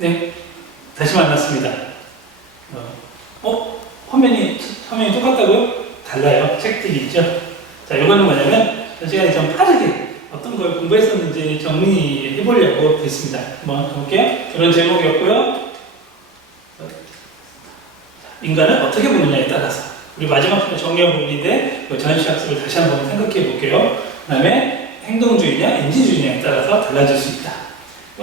네, 다시 만났습니다. 화면이 똑같다고요? 달라요. 책들이 있죠? 자, 이거는 뭐냐면, 전 시간에 좀 빠르게 어떤 걸 공부했었는지 정리해 보려고 했습니다. 한번 볼게요. 이런 제목이었고요. 인간을 어떻게 보느냐에 따라서. 우리 마지막 편의 정리한 부분인데, 전시학습을 다시 한번 생각해 볼게요. 그 다음에 행동주의냐, 인지주의냐에 따라서 달라질 수 있다.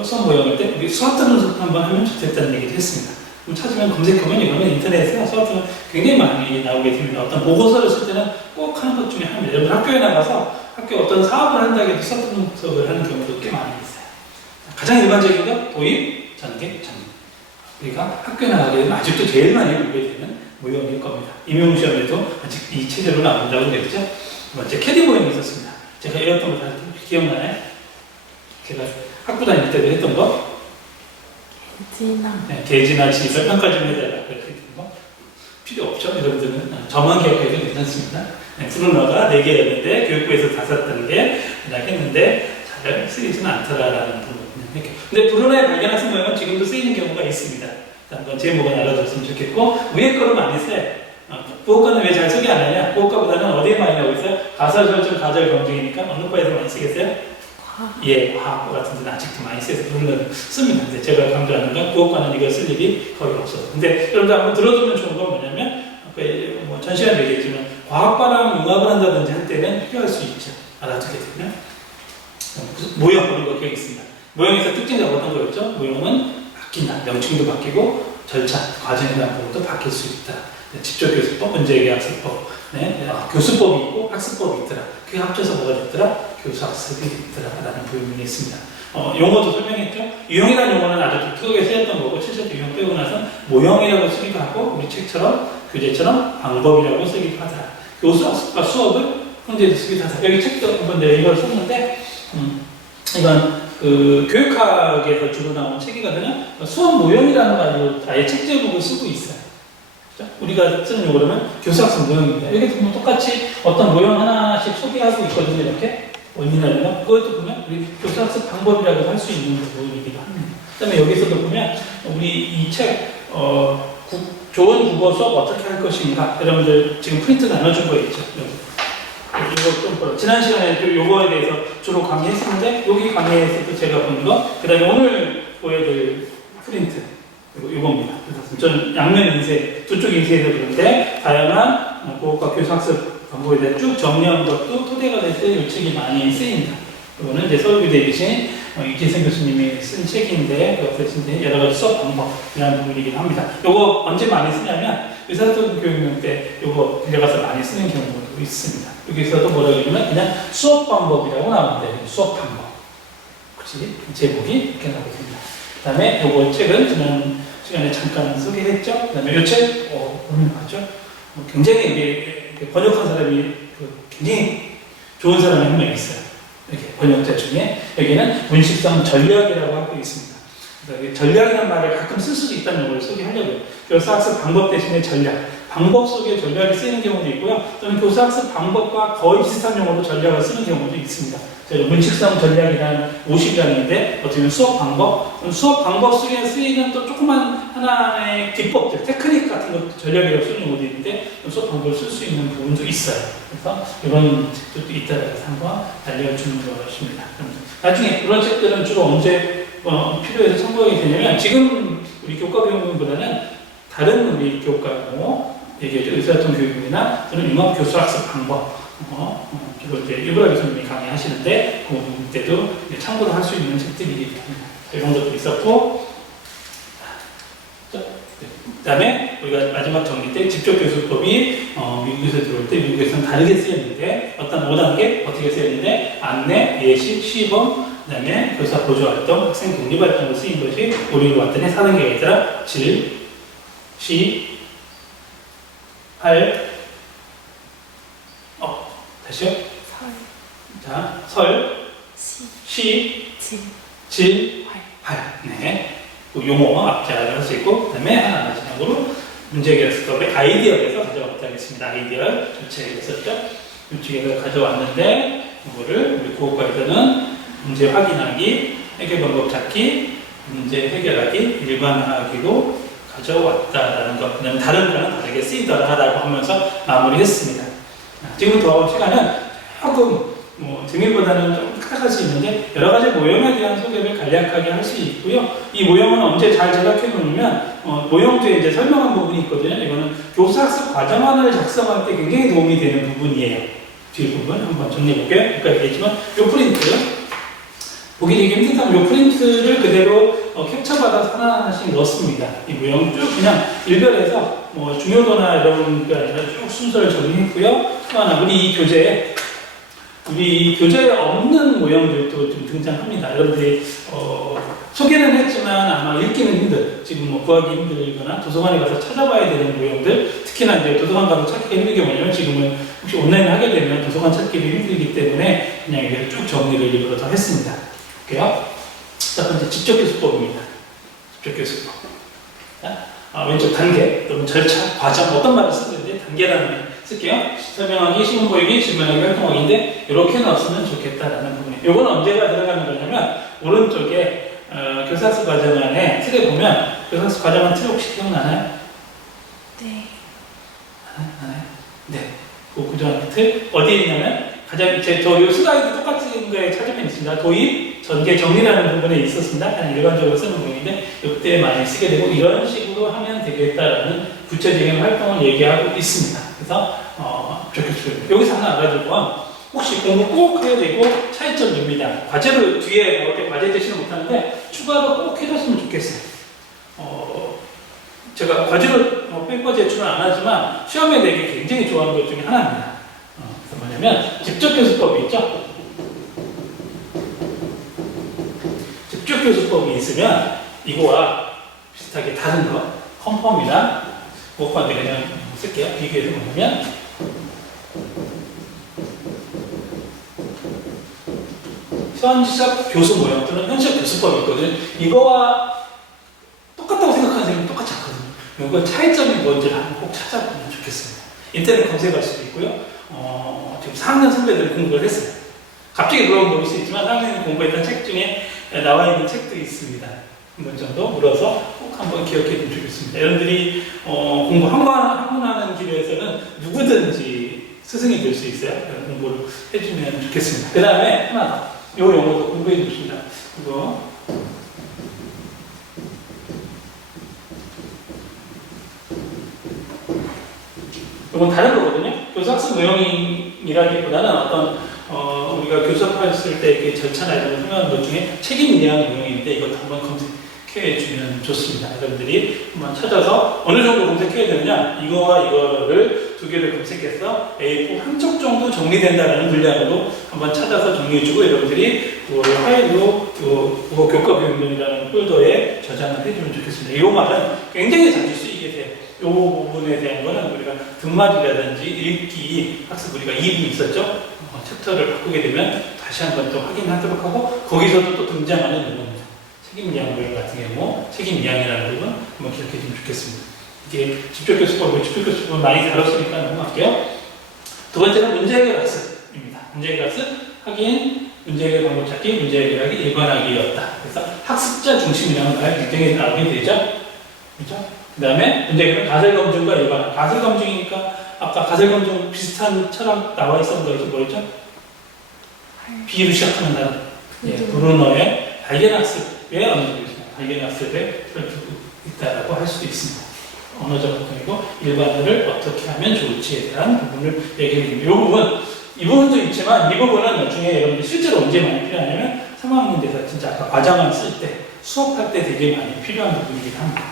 수업 모형일 때, 우리 수학 듣는 수업 한번 하면 좋겠다는 얘기도 했습니다. 찾으면 검색하면 이거는 인터넷에 수업은 굉장히 많이 나오게 됩니다. 어떤 보고서를 쓸 때는 꼭 하는 것 중에 하나입니다. 여러분 학교에 나가서 학교 어떤 사업을 한다고 해도 수업 분석을 하는 경우도 꽤 많이 있어요. 가장 일반적인 거 도입, 전개, 정리. 우리가 학교에 나가게 되면 아직도 제일 많이 보게 되는 모형일 겁니다. 임용시험에도 아직 이 체제로 나온다고 그랬죠. 두 번째 캐디 모형이 있었습니다. 제가 이랬던 거 다 기억나요? 제가 학부 다닐 때도 했던 거. 개지나 지설 평가 좀 해달라 그렇게 했던 거 필요 없죠. 여러분들은 저만 기억해도 괜찮습니다. 브루너가 4개였는데 교육부에서 5단계 했는데 잘 쓰이지는 않더라라는 부분. 근데 브루너의 발견학습 모형은 지금도 쓰이는 경우가 있습니다. 한번 제목은 알아뒀으면 좋겠고 위에 거로 많이 써요. 부호과는 왜 잘 소개 안 하냐? 부호과보다는 어디에 많이 나오고 있어요? 가설, 설정, 가절, 검증이니까 어느 과에서 많이 쓰겠어요? 예, 과학과 같은 데는 아직도 많이 써서 물론 씁니다. 근데 제가 강조하는 건 부호과는 이걸 쓸 일이 거의 없어요. 근데 여러분들 한번 들어두면 좋은 건 뭐냐면 전 시간에 얘기했지만 과학과랑 융합을 한다든지 할 때는 필요할 수 있죠. 알아두게 되면 모형 보는 거 기억이 있습니다. 모형에서 특징이 어떤 거였죠? 모형은 바뀐다. 명칭도 바뀌고 절차, 과정에 대한 부분도 바뀔 수 있다. 집적교수법, 문제계약서법, 교수법이 있고 학습법이 있더라. 그게 합쳐서 뭐가 됐더라? 교수학습이 됐더라 라는 부분이 있습니다. 용어도 설명했죠? 유형이라는 용어는 아주 독특하게 쓰였던 거고 7차 유형 빼고 나서 모형이라고 쓰기도 하고 우리 책처럼 교재처럼 방법이라고 쓰기도 하더라. 교수학습과 수업을 현재도 쓰기도 하더라. 여기 책도 한번 내가 이걸 썼는데 이건 교육학에서 주로 나온 책이거든요. 수업 모형이라는 말로 아예 책 제목을 쓰고 있어요. 우리가 쓰는 용어로는 교수학습 모형입니다. 이렇게 보면 똑같이 어떤 모형 하나씩 소개하고 있거든요. 이렇게 원인이라는 거. 그것도 보면 우리 교수학습 방법이라고 할 수 있는 부분이기도 합니다. 그 다음에 여기서도 보면 우리 이 책 좋은 국어 수업 어떻게 할 것인가 여러분들 지금 프린트 나눠준 거 있죠. 이거 좀 보러. 지난 시간에 요거에 대해서 주로 강의했었는데 여기 강의에서도 제가 본 거, 그 다음에 오늘 보여드릴 프린트 이겁니다. 그래서 저는 양면 인쇄, 두 쪽 인쇄해서 그런데 다양한 고학과 교수학습 방법에 대해 쭉 정리한 것도 토대가 될 때 이 책이 많이 쓰입니다. 이거는 이제 서울교대에 계신 이재생 교수님이 쓴 책인데 그것이 여러 가지 수업 방법이라는 부분이긴 합니다. 이거 언제 많이 쓰냐면 의사소통 교육용 때 이거 빌려가서 많이 쓰는 경우도 있습니다. 여기서도 뭐라고 하냐면 그냥 수업 방법이라고 나오는데 수업 방법. 그치? 제목이 이렇게 나오게 됩니다. 그 다음에 이거 책은 지난 시간에 잠깐 소개했죠. 그 다음에 이 책, 맞죠? 굉장히 이게 번역한 사람이 굉장히 좋은 사람이 한 명 있어요. 이렇게 번역자 중에 여기는 문식성 전략이라고 하고 있습니다. 전략이라는 말을 가끔 쓸 수도 있다는 걸 소개하려고요. 교수학습 방법 대신에 전략, 방법 속에 전략이 쓰이는 경우도 있고요. 또는 교수학습 방법과 거의 비슷한 용어로 전략을 쓰는 경우도 있습니다. 문식성 전략이라는 50장인데 어떻게 보면 수업 방법 속에 쓰이는 또 조그만 하나의 기법들, 테크닉 같은 것도 전략이라고 쓰는 경우도 있는데 수업 방법을 쓸 수 있는 부분도 있어요. 그래서 이런 책도 있다고 해서 한번 알려주는 것입니다. 나중에 이런 책들은 주로 언제 필요해서 참고하게 되냐면 지금 우리 교과 교육문보다는 다른 우리 교과 얘기하죠. 의사소통 교육이나 또는 융합 교수학습 방법 주로 이제 유브라 교수님이 강의하시는데 그때도 참고를 할 수 있는 책들이 이런 것도 있었고 그 다음에 우리가 마지막 정리 때 직접교수법이 미국에서 들어올 때 미국에서는 다르게 쓰였는데 어떤 5단계 어떻게 쓰였는데 안내, 예시, 시범 그 다음에 교사 보조활동, 학생 독립활동으로 쓰인 것이 우리로 왔더니 4단계가 있더라. 질, 시, 할, 다시요? 자, 설, 시, 질, 할. 네. 용어 앞자를 할 수 있고, 그 다음에 하나 마지막으로 문제계획서법의 아이디어에서 가져왔다 하겠습니다. 아이디어 주체에 있었죠? 주체가 가져왔는데, 이거를 우리 국어과에서는 문제 확인하기, 해결 방법 찾기, 문제 해결하기, 일반화하기로 가져왔다라는 것. 그다음에 다른 거는 다르게 쓰이더라라고 하면서 마무리했습니다. 지금부터 시간은 조금 등일보다는 좀 까딱할 수 있는데 여러 가지 모형에 대한 소개를 간략하게 할 수 있고요. 이 모형은 언제 잘 제작해 놓으면 모형도에 이제 설명한 부분이 있거든요. 이거는 교사학습 과정안을 작성할 때 굉장히 도움이 되는 부분이에요. 뒤에 부분 한번 정리해 볼게요. 아까 얘기했지만 요 프린트 보기 되게 힘들다면 요 프린트를 그대로 캡처받아서 하나씩 넣습니다. 이 모형 쭉 그냥 일별해서 중요도나 이런 게 아니라 쭉 순서를 정리했고요. 또 하나 우리 이 교재에 없는 모형들도 좀 등장합니다. 여러분들이 소개는 했지만 아마 읽기는 힘들, 지금 구하기 힘들거나 도서관에 가서 찾아봐야 되는 모형들, 특히나 이제 도서관 가서 찾기가 힘들게 뭐냐면 지금은 혹시 온라인 하게 되면 도서관 찾기가 힘들기 때문에 그냥 이렇게 쭉 정리를 일부러 더 했습니다. 볼게요. 첫 번째 직접교수법입니다. 직접교수법. 왼쪽 단계, 또는 절차, 과정 어떤 말을 쓰는데 단계라는 말 쓸게요. 설명하기, 시험 보이기, 질문하기, 활동하기인데 이렇게 넣었으면 좋겠다라는 부분이에요. 이건 언제가 들어가는 거냐면 오른쪽에 교사학습 과정안에 틀에 보면 교사학습 과정안 틀 혹시 기억나나요? 네. 나나요? 네. 그 구조한 틀 어디에 있냐면 가장 저 슬라이드 똑같은 거에 찾으면 있습니다. 도입, 전개, 정리라는 부분에 있었습니다. 그냥 일반적으로 쓰는 부분인데 이때 많이 쓰게 되고 이런 식으로 하면 되겠다라는 구체적인 활동을 얘기하고 있습니다. 그래서 여기서 하나 알아둘 건 혹시 공부 꼭 해야 되고 차이점입니다. 과제를 뒤에 나올 때 과제 대신은 못하는데 추가로 꼭 해줬으면 좋겠어요. 제가 과제를 페이퍼 제출은 안 하지만 시험에 내기 굉장히 좋아하는 것 중에 하나입니다. 그래서 뭐냐면 직접교수법이 있죠. 직접교수법이 있으면 이거와 비슷하게 다른 거 컨펌이나 그것과 그냥 쓸게요. 비교해서 뭐냐면 현시적 교수 모형 또는 현시적 교수법이 있거든요. 이거와 똑같다고 생각하는 사람이 똑같지 않거든요. 이거 차이점이 뭔지를 한번 꼭 찾아보면 좋겠습니다. 인터넷 검색할 수도 있고요. 지금 4학년 선배들이 공부를 했어요. 갑자기 그런 거 볼 수 있지만 4학년이 공부했던 책 중에 나와 있는 책도 있습니다. 한 번 정도 물어서 꼭 한번 기억해 두면 좋겠습니다. 여러분들이 공부 한 번 하는 길에서는 누구든지 스승이 될 수 있어요. 공부를 해주면 좋겠습니다. 그 다음에 하나 더. 이 용어도 공부해 줍시다. 이건 다른 거거든요. 교사학습 모형이라기보다는 어떤 우리가 교섭했을 때 이렇게 절차나 이런 걸 설명하는 것 중에 책임에 대한 모형인데 이것도 한번 검색해 주면 좋습니다. 여러분들이 한번 찾아서 어느 정도 검색해야 되느냐 이거와 이거를 두 개를 검색해서 A4 한쪽 정도 정리된다는 분량으로 한번 찾아서 정리해주고 여러분들이 그걸 파일로 국어 교과 교육론이라는 폴더에 저장을 해주면 좋겠습니다. 이 말은 굉장히 자주 쓰이게 돼요. 이 부분에 대한 거는 우리가 등말이라든지 읽기 학습 우리가 2부 있었죠? 챕터를 바꾸게 되면 다시 한번 또 확인하도록 하고 거기서도 또 등장하는 부분입니다. 책임이양 모형 같은 경우 책임이양이라는 부분 한번 기억해 주면 좋겠습니다. 이게 직접교수법 많이 다뤘으니까 넘어갈게요. 두 번째는 문제 해결 학습입니다. 문제 해결 학습, 확인, 문제 해결 방법 찾기, 문제 해결하기, 일반하기였다. 그래서 학습자 중심이라는 말 굉장히 나오게 되죠. 그렇죠? 그 다음에 문제 해결은 가설검증과 일반화. 가설검증이니까 아까 가설검증 비슷한 철학 나와 있었던 거 뭐였죠? B로 시작하는 단어. 브루너의 발견학습에 어느 정도 있습니다. 발견학습에 두고 있다라고 할 수도 있습니다. 언어적 활동이고 일반어를 어떻게 하면 좋을지에 대한 부분을 얘기해 드립니다. 이 부분도 있지만 이 부분은 나중에 여러분들 실제로 언제 많이 필요하냐면 3학년 돼서 진짜 아까 과정안 쓸 때 수업할 때 되게 많이 필요한 부분이긴 합니다.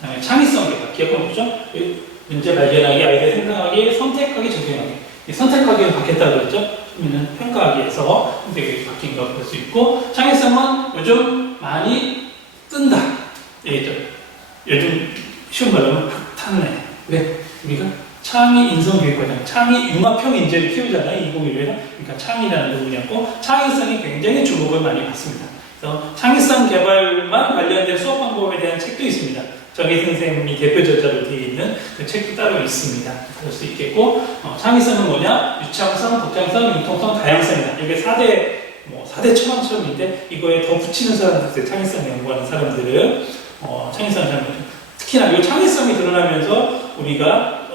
다음에 창의성 개발 기억해 보죠. 문제 발견하기, 아이디어 생성하기, 선택하기, 적용하기. 이 선택하기를 받겠다고 했죠. 처음에는 평가하기에서 선택이 바뀐 거 볼 수 있고 창의성은 요즘 많이 뜬다. 얘기죠. 요즘 쉬운 말로 하면 핫하네. 왜? 우리가 창의 인성교육과정, 창의 융합형 인재를 키우잖아요. 2021에서. 그러니까 창의라는 부분이었고 창의성이 굉장히 주목을 많이 받습니다. 그래서 창의성 개발만 관련된 수업 방법에 대한 책도 있습니다. 정혜승 선생님이 대표 저자로 되어 있는 그 책도 따로 있습니다. 볼 수 있겠고, 창의성은 뭐냐? 유창성, 독창성, 융통성, 다양성이다. 이게 4대 초강처럼인데 이거에 더 붙이는 사람들, 창의성 연구하는 사람들은 창의성을 잘 모르죠. 특히나 이 창의성이 드러나면서 우리가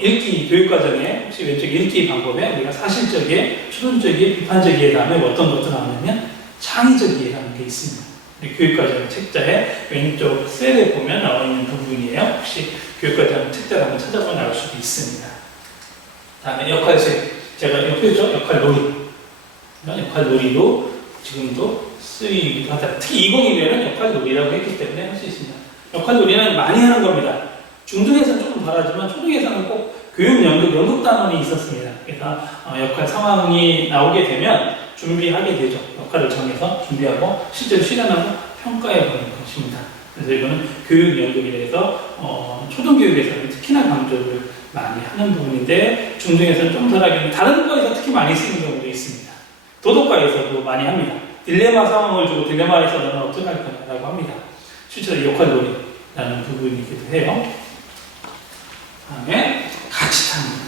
읽기 교육과정에 혹시 왼쪽 읽기 방법에 우리가 사실적이에, 추론적이에, 비판적이에 다음에 어떤 것도 나오냐면 창의적이에라는 게 있습니다. 우리 교육과정 책자에 왼쪽 셀에 보면 나와 있는 부분이에요. 혹시 교육과정 책자를 한번 찾아보면 나올 수도 있습니다. 다음에 역할수행. 제가 옆에죠? 역할놀이. 역할놀이도 지금도 쓰이기도 하다. 특히 2021년은 역할놀이라고 했기 때문에 할 수 있습니다. 역할놀이는 많이 하는 겁니다. 중등에서는 조금 덜하지만 초등에서는 꼭 교육 연극 단원이 있었습니다. 그래서 역할 상황이 나오게 되면 준비하게 되죠. 역할을 정해서 준비하고 실제로 실현하고 평가해 보는 것입니다. 그래서 이거는 교육 연극에 대해서 초등교육에서는 특히나 강조를 많이 하는 부분인데 중등에서는 좀 덜하게 다른 거에서 특히 많이 쓰는 경우도 있습니다. 도덕과에서도 많이 합니다. 딜레마 상황을 주고 딜레마에서 너는 어떻게 할 거냐라고 합니다. 실제로 역할놀이라는 부분이기도 해요. 다음에 가치탐입니다.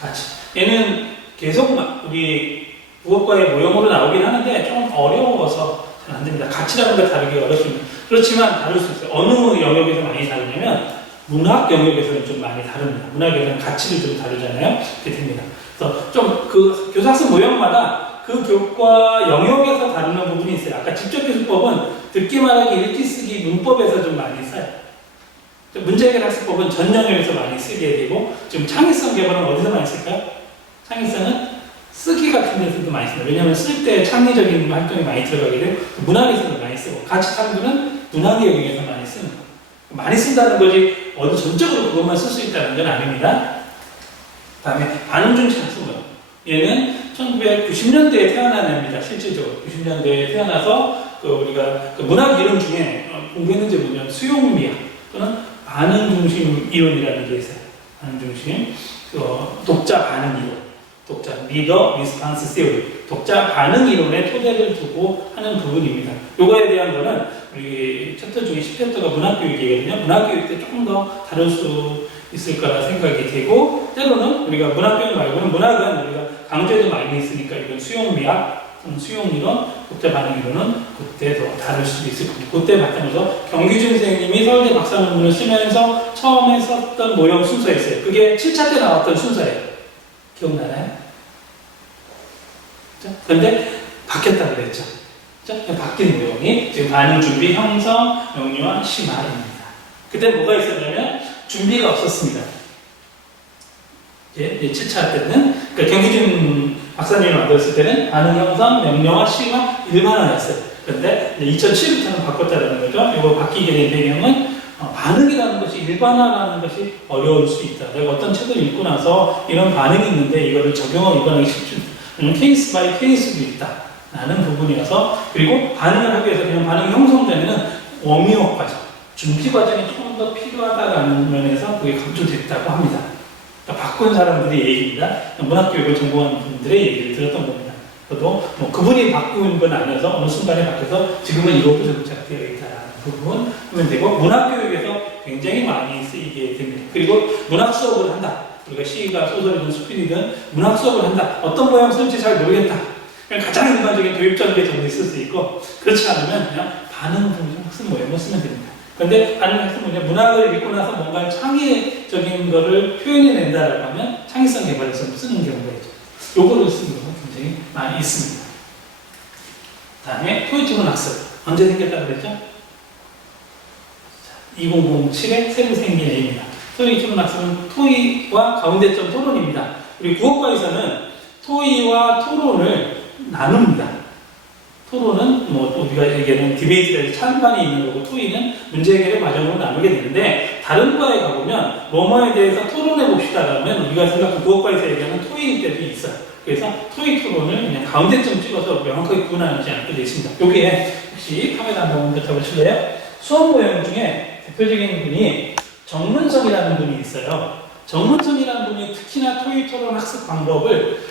가치. 얘는 계속 우리 국어과의 모형으로 나오긴 하는데 좀 어려워서 잘 안 됩니다. 가치라는 게 다루기 어렵습니다. 그렇지만 다룰 수 있어요. 어느 영역에서 많이 다루냐면 문학 영역에서는 좀 많이 다릅니다. 문학에서는 가치를 좀 다루잖아요. 그렇게 됩니다. 그래서 좀 그 교사학습 모형마다 그 교과 영역에서 다루는 부분이 있어요. 아까 직접교수법은 듣기 말하기 읽기 쓰기 문법에서 좀 많이 써요. 문제해결 학습법은 전 영역에서 많이 쓰게 되고 지금 창의성 개발은 어디서 많이 쓸까요? 창의성은 쓰기 같은 데서도 많이 씁니다. 왜냐하면 쓸 때 창의적인 활동이 많이 들어가게 되고 문학에서도 많이 쓰고 가치 탐구는 문학 영역에서 많이 쓰는 거예요. 많이 쓴다는 거지 어느 전적으로 그것만 쓸 수 있다는 건 아닙니다. 다음에 반응 중심 학습은 얘는 1990년대에 태어난 애입니다. 실질적으로 90년대에 태어나서 우리가 문학 이론 중에 공부했는지 보면 수용미학 또는 반응 중심 이론이라는 게 있어요. 반응 중심 독자 반응 이론, 독자 리더 리스판스 세오리, 독자 반응 이론의 토대를 두고 하는 부분입니다. 요거에 대한 거는 우리 챕터 중에 10챕터가 문학교육이거든요. 문학교육 때 조금 더 다룰 수 있을 거라 생각이 되고 때로는 우리가 문학교육 말고는 문학은 우리가 강조해도 많이 있으니까 이건 수용미학, 수용이론, 독자 반응 이론은 그때 더 다룰 수도 있을 겁니다. 그때 바탕으로 경규준 선생님이 서울대 박사 논문을 쓰면서 처음에 썼던 모형 순서였어요. 그게 7차 때 나왔던 순서예요. 기억나나요? 그런데 바뀌었다고 그랬죠. 바뀐 내용이 지금 반응 준비, 형성, 명료와 심화입니다. 그때 뭐가 있었냐면 준비가 없었습니다. 7차 때는 그러니까 경기준 박사님이 만들었을 때는 반응 형성, 명료와 심화 일반화였어요. 그런데 2007부터는 바꿨다는 거죠. 이거 바뀌게 된 배경은 반응이라는 것이 일반화라는 것이 어려울 수 있다. 내가 어떤 책을 읽고 나서 이런 반응이 있는데 이거를 적용하고 일반하기 쉽지 않다. 케이스 바이 케이스도 있다. 라는 부분이어서 그리고 반응을 하기 위해서 그냥 반응이 형성되는 워밍업 과정, 준비 과정이 조금 더 필요하다라는 면에서 그게 강조됐다고 합니다. 그러니까 바꾼 사람들의 얘기입니다. 문학교육을 전공하는 분들의 얘기를 들었던 겁니다. 저도 그분이 바꾼 건 아니어서 어느 순간에 바뀌어서 지금은 이것도 정착되어 있다라는 부분 하면 되고 문학교육에서 굉장히 많이 쓰이게 됩니다. 그리고 문학 수업을 한다. 우리가 시가 소설이든 수필이든 문학 수업을 한다. 어떤 모양 쓸지 잘 모르겠다. 가장 일반적인 교육적인 정도 있을 수 있고 그렇지 않으면 그냥 반응 중심 학습 모형을 쓰면 됩니다. 그런데 반응 학습 모형 문학을 읽고 나서 뭔가 창의적인 거를 표현해낸다라고 하면 창의성 개발에서 쓰는 경우가 있죠. 요거를 쓰는 경우가 굉장히 많이 있습니다. 다음에 토익지문 학습 언제 생겼다고 그랬죠? 2007에 새로 생긴 A입니다. 토익지문 학습은 토의와 가운데점 토론입니다. 우리 국어과에서는 토의와 토론을 나눕니다. 토론은 우리가 얘기하는 디베이트에서 찬반이 있는 거고 토의는 문제 해결의 과정으로 나누게 되는데 다른 과에 가보면 뭐뭐에 대해서 토론해 봅시다 라면 우리가 생각하는 국어과에서 얘기하는 토의일 때도 있어요. 그래서 토의 토론을 그냥 가운데점 찍어서 명확하게 구분하지 않고 되어 있습니다. 여기에 혹시 카메라 한번 잡으실래요? 수업 모형 중에 대표적인 분이 정문성이라는 분이 있어요. 정문성이라는 분이 특히나 토의 토론 학습 방법을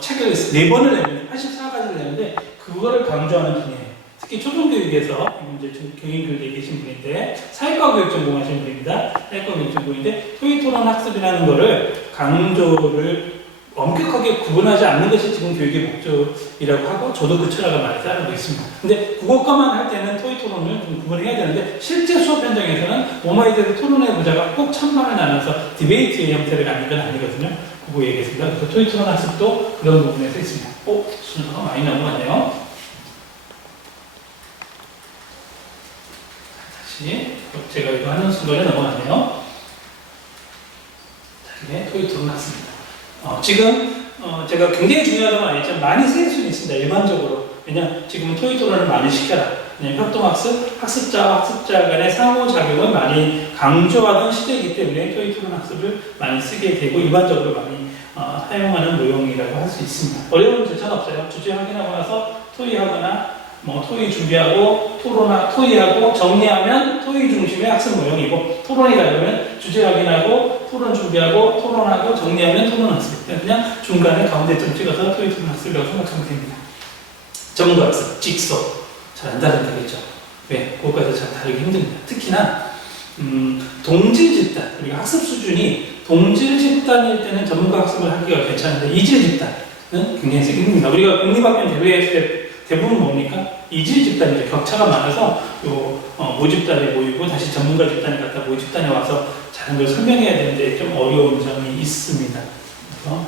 책을 4번을 내는데 84가지를 내는데 그거를 강조하는 분이에요. 특히 초중교육에서 이제 경영교육에 계신 분인데 사회과 교육 전공하시는 분입니다. 사회과 교육 전공인데 토익 토론 학습이라는 거를 강조를 엄격하게 구분하지 않는 것이 지금 교육의 목적이라고 하고 저도 그 철학을 많이 따르고 있습니다. 근데 국어과만 할 때는 토익 토론을 좀 구분해야 되는데 실제 수업 현장에서는 뭐뭐에 대해서 토론해보자가 꼭 찬반을 나눠서 디베이트의 형태를 갖는 건 아니거든요. 그거 얘기했습니다. 그래서 토익 토론 학습도 그런 부분에서 있습니다. 순서가 많이 넘어갔네요. 다시 제가 이거 하는 순간에 넘어갔네요. 자, 이게 토익 토론 학습입니다. 지금 제가 굉장히 중요하다고 아니지만 많이 쓰일 수는 있습니다. 일반적으로. 왜냐 지금은 토익 토론을 많이 시켜라. 왜냐면 협동학습, 학습자와 학습자 간의 상호작용을 많이 강조하던 시대이기 때문에 토익 토론 학습을 많이 쓰게 되고 일반적으로 많이 사용하는 모형이라고 할 수 있습니다. 어려운 절차는 없어요. 주제 확인하고 나서 토의하거나 토의 준비하고 토의하고 정리하면 토의 중심의 학습 모형이고 토론이라 그러면 주제 확인하고 토론 준비하고 토론하고 정리하면 토론 학습. 그냥 중간에 가운데점 찍어서 토의 토론 학습이라고 생각하면 됩니다. 전문가 학습, 직소 잘 안 다른다겠죠. 왜? 그것까지 잘 다루기 힘듭니다. 특히나 동질 집단, 우리가 학습 수준이 동질 집단일 때는 전문가 학습을 하기가 괜찮은데 이질 집단은 굉장히 쓰기 힘듭니다. 우리가 국립학교 대회했을 때 대부분 뭡니까? 이질 집단이죠. 격차가 많아서 모집단에 모이고 다시 전문가 집단에 갔다 모집단에 와서 다른 걸 설명해야 되는데 좀 어려운 점이 있습니다. 그래서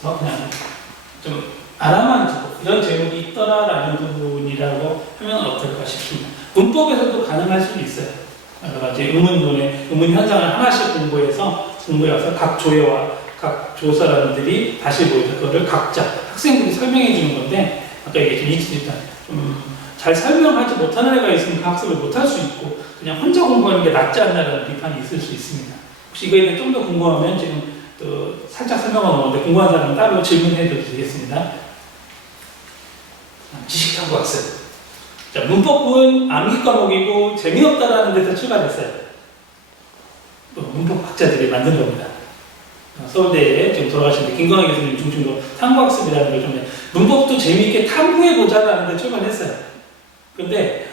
그냥 좀 알아만 두고 이런 제목이 있더라라는 부분이라고 하면 어떨까 싶습니다. 문법에서도 가능할 수도 있어요. 여러 가지 의문문의 의문 현상을 하나씩 공부해서 각 조회와 각 조사관들이 다시 모여서 그거를 각자 학생들이 설명해 주는 건데 아까 얘기했던 이치집단 잘 설명하지 못하는 애가 있으면 그 학습을 못할 수 있고 그냥 혼자 공부하는 게 낫지 않나라는 비판이 있을 수 있습니다. 혹시 이거에 대해 좀 더 궁금하면 지금 또 살짝 설명하고 나오는데 궁금한 사람은 따로 질문해 줘도 되겠습니다. 지식탐구 학습. 자, 문법은 암기 과목이고 재미없다라는 데서 출발했어요. 문법 학자들이 만든 겁니다. 서울대에 지금 돌아가신 김광희 교수님 중심으로 탐구학습이라는 걸 좀 문법도 재미있게 탐구해보자라는 데 출발했어요. 근데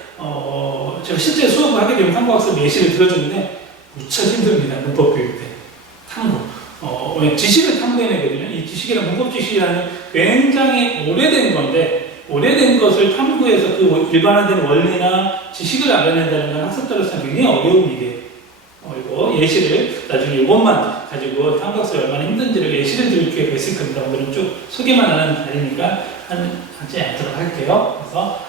제가 실제 수업을 하게 되면 탐구학습 예시를 들어주는데 무척 힘듭니다. 문법 교육 때. 탐구. 지식을 탐구해내거든요. 이 지식이란 문법 지식이라는 굉장히 오래된 건데 오래된 것을 탐구해서 그 일반화된 원리나 지식을 알아낸다는 건 학습자로서는 굉장히 어려운 일이에요. 그리고 예시를 나중에 이것만 가지고 탐구학습이 얼마나 힘든지를 예시를 드릴 기회가 있을 겁니다. 오늘은 쭉 소개만 하는 자리니까 하지 않도록 할게요. 그래서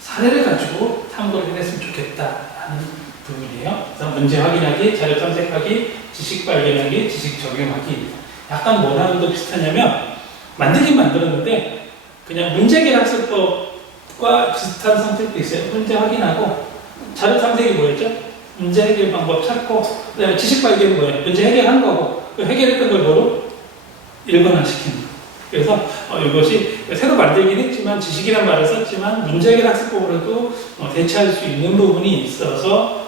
사례를 가지고 탐구를 해냈으면 좋겠다라는 부분이에요. 그래서 문제 확인하기, 자료 탐색하기, 지식 발견하기, 지식 적용하기입니다. 약간 뭐라도 비슷하냐면 만들긴 만들었는데 그냥 문제계획 학습법과 비슷한 선택도 있어요. 문제 확인하고 자료 탐색이 뭐였죠? 문제 해결 방법 찾고 그다음에 지식 발견은 뭐예요? 문제 해결한 거고 그 해결했던 걸 뭐로? 일반화시키는 거. 그래서 이것이 새로 만들긴 했지만 지식이란 말을 썼지만 문제 해결 학습법으로도 대체할 수 있는 부분이 있어서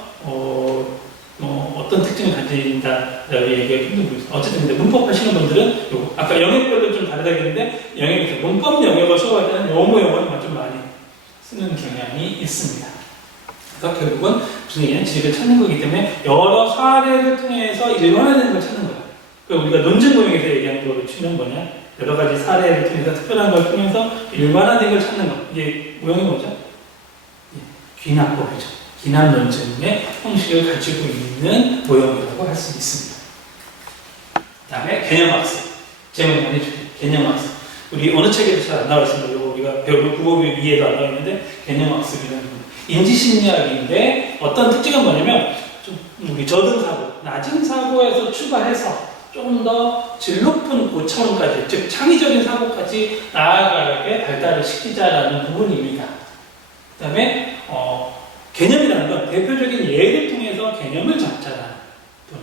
어떤 특징을 가진다라고 얘기하기 힘든 부분입니다. 어쨌든 근데 문법 하시는 분들은 요거 아까 영역별로 좀 다르다겠는데 영역에서 문법 영역을 수업할 때는 요 모형을 좀 많이 쓰는 경향이 있습니다. 그러니까 결국은 무슨 얘기냐면 지식을 찾는 거기 때문에 여러 사례를 통해서 일반화되는 걸 찾는 거야. 그러니까 우리가 논증 모형에서 얘기하는 거를 치는 거냐? 여러 가지 사례를 통해서 특별한 걸 통해서 일반화된 걸 찾는 거. 이게 모형이 뭐죠? 귀납법이죠. 귀납 논증의 형식을 가지고 있는 모형이라고 할 수 있습니다. 그 다음에 개념학습. 제목 많이 주세요. 개념학습. 우리 어느 책에도 잘 안 나와 있습니다. 이거 우리가 배우는 국어교육 2에도 안 나와 있는데 개념학습이라는 거. 인지심리학인데 어떤 특징은 뭐냐면 좀 우리 저등사고, 낮은 사고에서 출발해서 조금 더 질 높은 고차원까지, 즉 창의적인 사고까지 나아가게 발달을 시키자라는 부분입니다. 그 다음에 개념이라는 건 대표적인 예를 통해서 개념을 잡자라는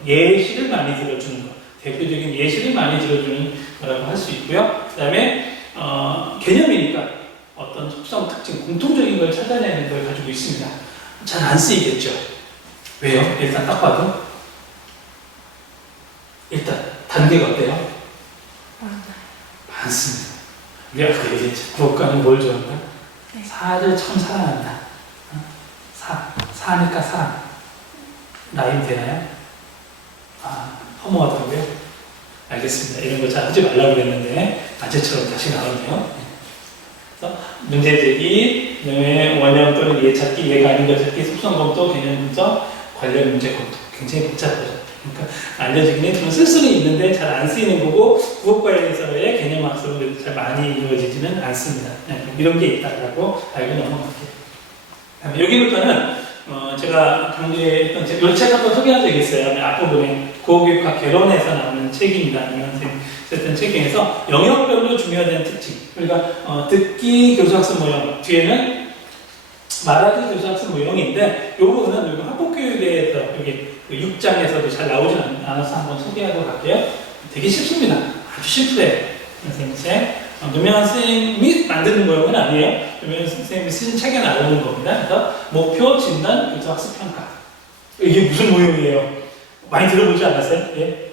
예시를 많이 들어주는 것, 대표적인 예시를 많이 들어주는 거라고 할 수 있고요. 그 다음에 개념이니까 어떤 속성, 특징, 공통적인 걸 찾아내는 걸 가지고 있습니다. 잘 안 쓰이겠죠? 왜요? 일단 딱 봐도 일단 단계가 어때요? 많습니다. 우리가 그 얘기했죠. 국가는 뭘 좋아한다? 네. 사를 참 사랑한다. 사니까 사랑. 라임 되나요? 허무하다고요? 알겠습니다. 이런 거 잘 하지 말라고 그랬는데 아재처럼 다시 나오네요. 그래서 문제제기, 그다음에 원형 또는 예찾기, 예가 아닌 것 찾기, 속성 검토, 개념 분석, 관련 문제 검토. 굉장히 복잡하죠. 그러니까 알려지긴 했지만 쓸 수는 있는데 잘 안 쓰이는 거고 국어과에서의 개념 학습은 잘 많이 이루어지지는 않습니다. 이런 게 있다라고 알고 넘어갈게요. 여기부터는 제가 강조했던 이 책 한번 소개한 적이 있어요. 앞부분에 고교육학 개론에서 나오는 책입니다. 이런 썼던 책 중에서 영역별로 중요하다는 특징. 그러니까 듣기 교수학습 모형 뒤에는 말하기 교수학습 모형인데 이 부분은 여기 학폭교육에서 여기 6장에서도 잘 나오진 않아서 한번 소개하고 갈게요. 되게 쉽습니다. 아주 심플해요. 선생님 책. 노명한 선생님이 만드는 모형은 아니에요. 노명한 선생님이 쓰신 책에 나오는 겁니다. 그래서 목표, 진단, 교수 학습 평가. 이게 무슨 모형이에요? 많이 들어보지 않았어요? 예?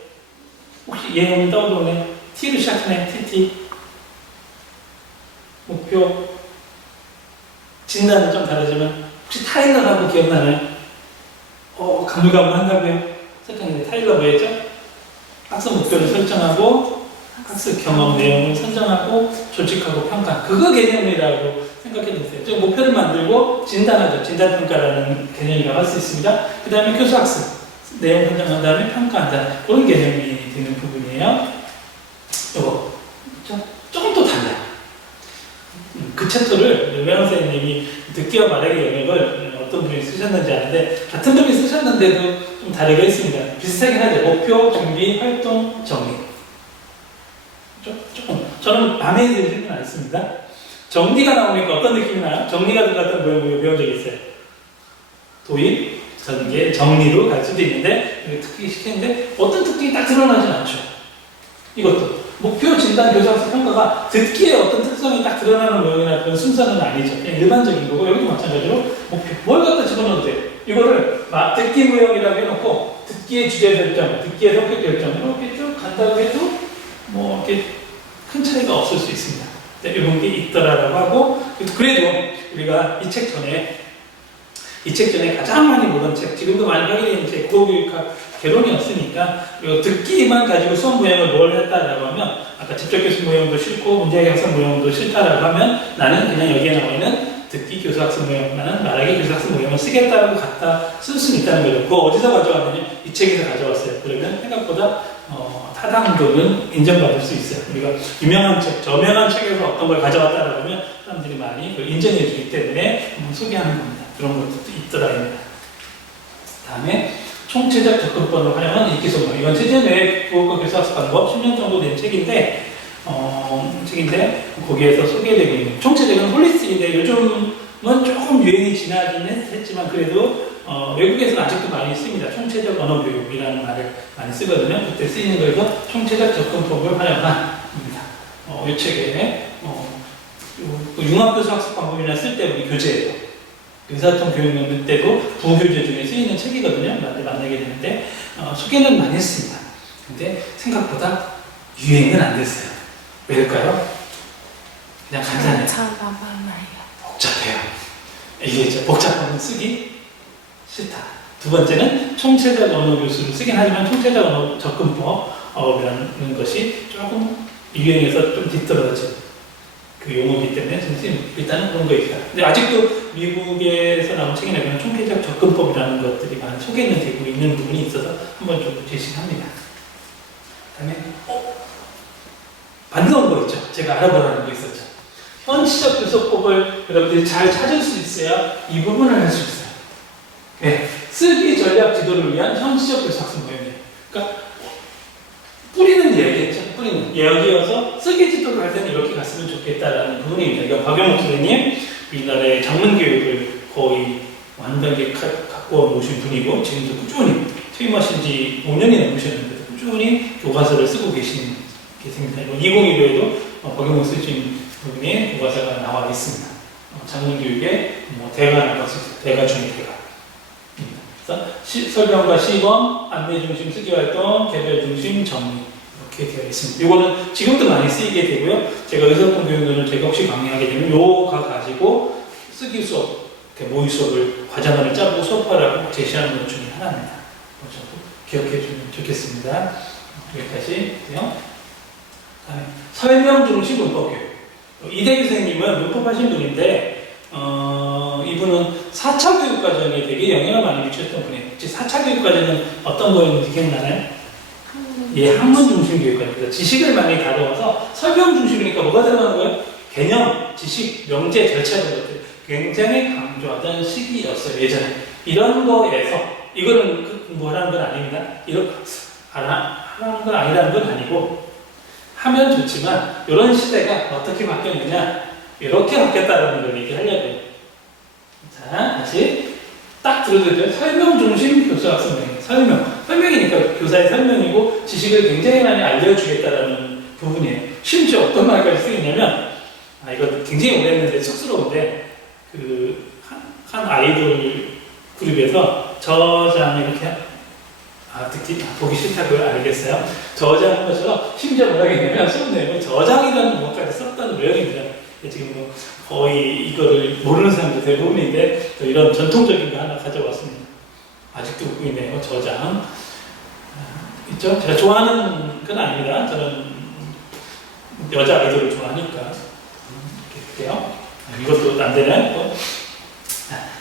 혹시 예형이 떠오르네? T로 시작하네? TT. 목표. 진단은 좀 다르지만 혹시 타일러라고 기억나나요? 가물가물한다고요? 잠깐 타일러 뭐였죠? 학습 목표를 설정하고 학습 경험 내용을 선정하고 조직하고 평가. 그거 개념이라고 생각해 주세요. 저 목표를 만들고 진단하죠. 진단평가라는 개념이라고 할 수 있습니다. 그 다음에 교수학습. 내용 선정한 다음에 평가한다. 그런 개념이 되는 부분이에요. 이거. 그렇죠? 조금 더 달라요. 그 챕터를 노명한 선생님이 듣기와 말하기 영역을 어떤 분이 쓰셨는지 아는데 같은 분이 쓰셨는데도 좀 다르게 했습니다. 비슷하긴 하죠. 목표, 준비, 활동, 정리. 조금 저는 마음에 들지는 않습니다. 정리가 나오니까 어떤 느낌이 나요? 정리가 들어갔던 모형 배운 적이 있어요. 도입, 전개, 정리로 갈 수도 있는데 특기 시키는데 어떤 특징이 딱 드러나진 않죠. 이것도 목표, 진단, 교사학습 평가가 듣기에 어떤 특성이 딱 드러나는 모형이나 그런 순서는 아니죠. 그냥 일반적인 거고 여기도 마찬가지로 목표, 뭘 갖다 집어넣어도 돼요. 이거를 듣기 모형이라고 해놓고 듣기의 주제 결정, 듣기의 성격 결정 이렇게 쭉 간다고 해도 뭐 이렇게 큰 차이가 없을 수 있습니다. 이런 게 있더라라고 하고 그래도 우리가 이 책 전에 가장 많이 보던 책, 지금도 많이 하게 되는 책, 고교육학 개론이었으니까 듣기만 가지고 수업 모형을 뭘 했다라고 하면 아까 직접 교수 모형도 싫고 문제학의 학습 모형도 싫다라고 하면 나는 그냥 여기에 나와 있는 듣기 교수 학습 모형, 나는 말하기 교수 학습 모형을 쓰겠다고 갖다 쓸 수는 있다는 거죠. 그거 어디서 가져왔느냐? 이 책에서 가져왔어요. 그러면 생각보다 타당도는 인정받을 수 있어요. 우리가 유명한 책, 저명한 책에서 어떤 걸 가져왔다라고 하면 사람들이 많이 그걸 인정해 주기 때문에 한번 소개하는 겁니다. 그런 것도 있더라입니다. 다음에 총체적 접근법을 활용한 읽기소문. 이건 최근에 국어과 교수학습 방법 10년 정도 된 책인데 거기에서 소개되고 있는 총체적인 홀리스틱인데 요즘은 조금 유행이 지나긴 했지만 그래도 외국에서는 아직도 많이 씁니다. 총체적 언어교육이라는 말을 많이 쓰거든요. 그때 쓰이는 거에서 총체적 접근법을 활용한 입니다. 이 책에 융합교수 학습 방법이나 쓸데없는 교재예요. 의사통 교육연구 때도 부교재 중에 쓰이는 책이거든요. 만나게 되는데 소개는 많이 했습니다. 근데 생각보다 유행은 안 됐어요. 왜일까요? 그냥 간단해요. 복잡해요. 이게 이제 복잡하면 쓰기 싫다. 두 번째는 총체적 언어 교수를 쓰긴 하지만 총체적 언어 접근법이라는 것이 조금 유행에서 좀 뒤떨어져. 그 용어이기 때문에 일단은 그런 거 있다. 근데 아직도 미국에서 나온 책이나 그런 총체적 접근법이라는 것들이 많이 소개는 되고 있는 부분이 있어서 한번 좀 제시합니다. 그다음에 반가운 거 있죠. 제가 알아보라는 거 있었죠. 현시적 교섭법을 여러분들이 잘 찾을 수 있어야 이 부분을 할 수 있어요. 네. 쓰기 전략 지도를 위한 현시적 교섭학습 모형이에요. 그러니까 뿌리는 얘기했죠. 뿌리는 여기여서 쓰기 지도를 할 때는 이렇게 갔으면 좋겠다라는 부분입니다. 이거 박영욱 선생님 우리나라의 장문교육을 거의 완벽하게 갖고 오신 분이고 지금도 꾸준히 퇴임하신 지 5년이 넘으셨는데도 꾸준히 교과서를 쓰고 계십니다. 2015에도 박영욱 쓰신 부분에 교과서가 나와 있습니다. 장문교육의 대가 나왔을 때 대가 중의 대가. 그래서 설명과 시범, 안내 중심 쓰기 활동, 개별 중심 정리 이렇게 이렇게 되어 있습니다. 이거는 지금도 많이 쓰이게 되고요. 제가 의사소통 교육론을 제가 혹시 강의하게 되면 요거 가지고 쓰기 수업, 모의 수업을 과정을 짜고 수업하라고 제시하는 것 중에 하나입니다. 저도 기억해 주면 좋겠습니다. 여기까지요. 설명 중심 문법 교육. 이대규 선생님은 문법하신 분인데 이분은 4차 교육 과정에 되게 영향을 많이 미쳤던 분이에요. 4차 교육 과정은 어떤 거였는지 기억나나요? 예, 학문 중심 교육과입니다. 지식을 많이 다루어서 설명 중심이니까 뭐가 들어가는 거예요? 개념, 지식, 명제, 절차 이런 것들 굉장히 강조하던 시기였어요. 예전에 이런 거에서 이거는 공부하라는 건 아닙니다. 이런 하라는 건 아니라는 건 아니고 하면 좋지만 이런 시대가 어떻게 바뀌었느냐 이렇게 바뀌었다는 걸 얘기하려고요. 자, 다시 딱 들어드릴게요. 설명 중심 교수학습 설명이니까 교사의 설명이고 지식을 굉장히 많이 알려주겠다라는 부분이에요. 심지어 어떤 말까지 쓰이냐면 이거 굉장히 오래 했는데 쑥스러운데 한 아이돌 그룹에서 저장 이렇게 보기 싫다고요? 알겠어요. 저장한 것처럼 심지어 뭐라 했냐면 수업 내용을 저장이라는 것까지 썼다는 내용입니다. 지금 뭐 거의 이거를 모르는 사람들 대부분인데 이런 전통적인 거 하나 가져왔습니다. 아직도 웃고 있네요. 저장 있죠? 제가 좋아하는 건 아닙니다. 저는 여자 아이돌을 좋아하니까 이렇게 할게요. 이것도 안 되나요?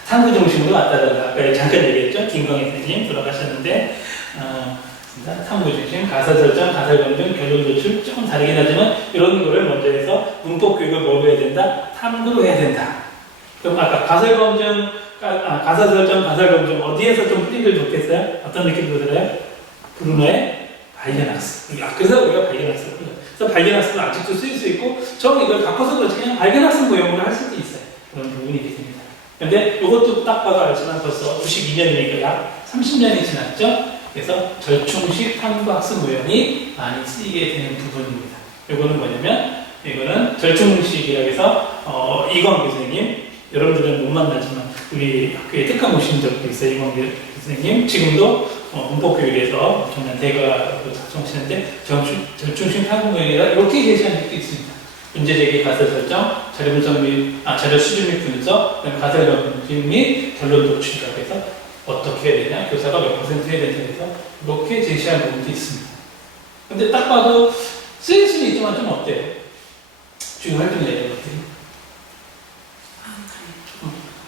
탐구 중심으로 왔다가 아까 잠깐 얘기했죠? 김광희 선생님 돌아가셨는데 탐구 중심, 가사 설정, 가사 검증, 결론 도출 조금 다르긴 하지만 이런 거를 먼저 해서 문법 교육을 뭐로 해야 된다? 탐구로 해야 된다. 그럼 아까 가사 검증, 가사 설정, 가사 검증 어디에서 좀 뿌리를 놓겠어요? 어떤 느낌도 들어요? 브루노의 발견학습. 그래서 우리가 발견학습. 그래서 발견학습은 아직도 쓰일 수 있고 저 이걸 바꿔서 그렇지 그냥 발견학습 모형으로 할 수도 있어요. 그런 부분이 있습니다. 근데 이것도 딱 봐도 알지만 벌써 92년이니까 약 30년이 지났죠? 그래서 절충식 탐구학습 모형이 많이 쓰이게 되는 부분입니다. 이거는 뭐냐면 이거는 절충식이라고 해서 이광 교수님 여러분들은 못 만나지만 우리 학교에 특강 오신 적도 있어요. 이광 교수님 지금도 문법교육에서 엄청난 대가로 작성하시는데 절충식 탐구 모형이라 이렇게 제시한 적도 있습니다. 문제제기, 가설 설정, 자료 분석 및 자료 수준 및 분석, 가설 검증 및 결론 도출이라고 해서 어떻게 해야 되냐, 교사가 몇 퍼센트 해야 되냐 해서 이렇게 제시한 부분도 있습니다. 근데 딱 봐도 쓰일 수는 있지만 좀 어때요? 주요 활동이나 이런 것들이